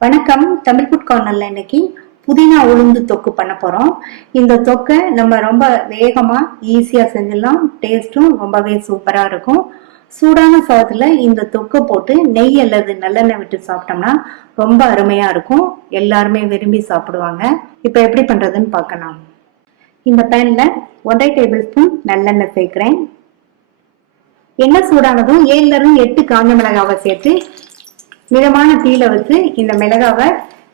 வணக்கம். தமிழ் ஃபுட் கார்னர்ல இன்னைக்கு புதினா உளுந்து தொக்கு பண்ண போறோம். இந்த தொக்கை நம்ம ரொம்ப வேகமா ஈஸியா செஞ்சிடலாம். டேஸ்டும் ரொம்பவே சூப்பரா இருக்கும். சூடான சாதத்துல இந்த தொக்கை போட்டு நெய் அல்லது நல்லெண்ணெய் விட்டு சாப்பிட்டோம்னா ரொம்ப அருமையா இருக்கும். எல்லாருமே விரும்பி சாப்பிடுவாங்க. இப்ப எப்படி பண்றதுன்னு பார்க்கலாம். இந்த பேன்ல 1 டேபிள் ஸ்பூன் நல்லெண்ணெய் சேர்க்கிறேன். எண்ணெய் சூடானதும் 7ல இருந்து 8 காஞ்ச மிளகாவை சேர்த்து மிதமான தீயில வச்சு இந்த மிளகாவை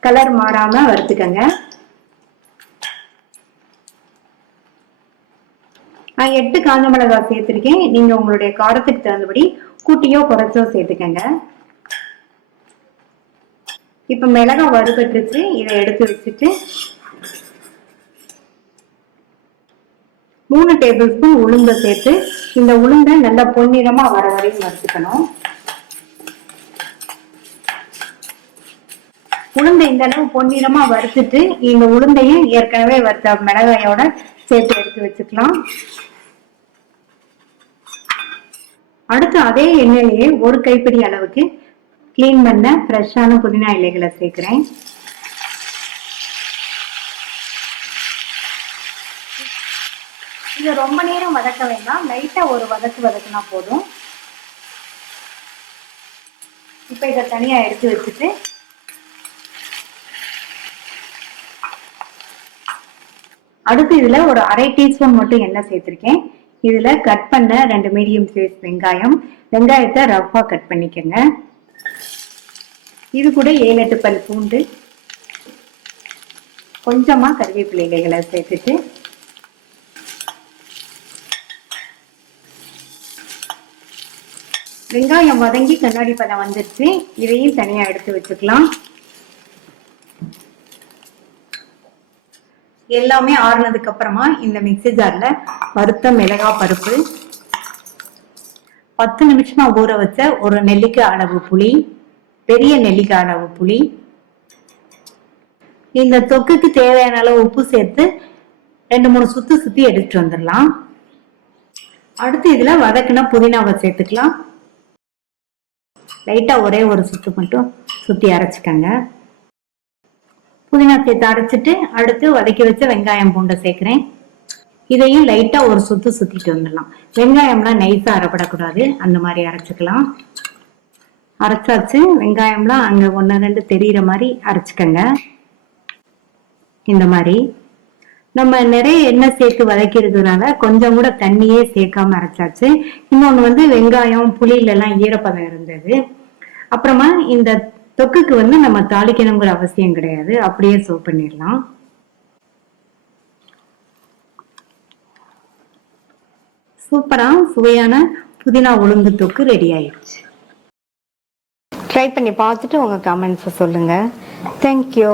கலர் மாறாம வறுத்துக்கங்க. நான் 8 காஞ்ச மிளகாய் சேர்த்திருக்கேன். நீங்க உங்களுடைய காரத்துக்கு தகுந்தபடி கூட்டியோ குறைச்சோ சேர்த்துக்கங்க. இப்ப மிளகாய் வறுபட்டுச்சு. இதை எடுத்து வச்சுட்டு 3 டேபிள் ஸ்பூன் உளுந்தை சேர்த்து இந்த உளுந்தை நல்லா பொன்னிறமா வர வரையும் வறுத்துக்கணும். உளுந்தை இந்த அளவு பொன்னிறமா வறுத்துட்டு இந்த உளுந்தையும் ஏற்கனவே வறுத்த மிளகாயோட சேர்த்து எடுத்து வச்சுக்கலாம். அடுத்து அதே எண்ணெயிலேயே 1 கைப்பிடி அளவுக்கு கிளீன் பண்ண ஃப்ரெஷ்ஷான புதினா இலைகளை சேர்க்கிறேன். இதை ரொம்ப நேரம் வதக்க வேண்டாம். லைட்டா ஒரு வதக்குனா போதும். இப்ப இதை தனியா எடுத்து வச்சுட்டு அடுத்து இதுல ஒரு 1/2 டீஸ்பூன் மட்டும் எண்ணெய் சேர்த்திருக்கேன். இதுல கட் பண்ண 2 மீடியம் சைஸ் வெங்காயம். வெங்காயத்தை ரஃபா கட் பண்ணிக்கங்க. இது கூட 7-8 பல் பூண்டு, கொஞ்சமா கறிவேப்பிலை இலைகளை சேர்த்துட்டு வெங்காயம் வதங்கி கண்ணாடி பதம் வந்துருச்சு. இதையும் தனியா எடுத்து வச்சுக்கலாம். எல்லாமே ஆறுனதுக்கு அப்புறமா இந்த மிக்ஸி ஜார்ல வறுத்த மிளகாய் பருப்பு, 10 நிமிஷமா ஊற வச்ச ஒரு நெல்லிக்காய் அளவு புளி, பெரிய நெல்லிக்காய் அளவு புளி, இந்த தொக்குக்கு தேவையான அளவு உப்பு சேர்த்து 2-3 சுத்தி எடுத்துட்டு வந்துடலாம். அடுத்து இதுல வதக்குன புதினாவை சேர்த்துக்கலாம். லைட்டா ஒரே ஒரு சுத்து மட்டும் சுத்தி அரைச்சுக்கங்க. புதினா சேர்த்து அரைச்சிட்டு அடுத்து வதக்கி வச்ச வெங்காயம் பூண்டை சேர்க்கிறேன். இதையும் லைட்டா ஒரு சுத்திட்டு வந்துடலாம். வெங்காயம்லாம் நைஸா அரைப்படக்கூடாது. அந்த மாதிரி அரைச்சுக்கலாம். அரைச்சாச்சு. வெங்காயம்லாம் அங்க 1-2 தெரியிற மாதிரி அரைச்சுக்கங்க. இந்த மாதிரி நம்ம நிறைய எண்ணெய் சேர்த்து வதக்கிறதுனால கொஞ்சம் கூட தண்ணியே சேர்க்காம அரைச்சாச்சு. இன்னொன்னு வெங்காயம் புளியில எல்லாம் ஈரப்பதம் இருந்தது. அப்புறமா இந்த தொக்குக்கு நம்ம தாளிக்கணுங்கிற அவசியம் கிடையாது. அப்படியே சர்வ் பண்ணிடலாம். சூப்பரா சுவையான புதினா உளுந்து தொக்கு ரெடி ஆயிடுச்சு. ட்ரை பண்ணி பார்த்துட்டு உங்க கமெண்ட்ஸ் சொல்லுங்க. தேங்க்யூ.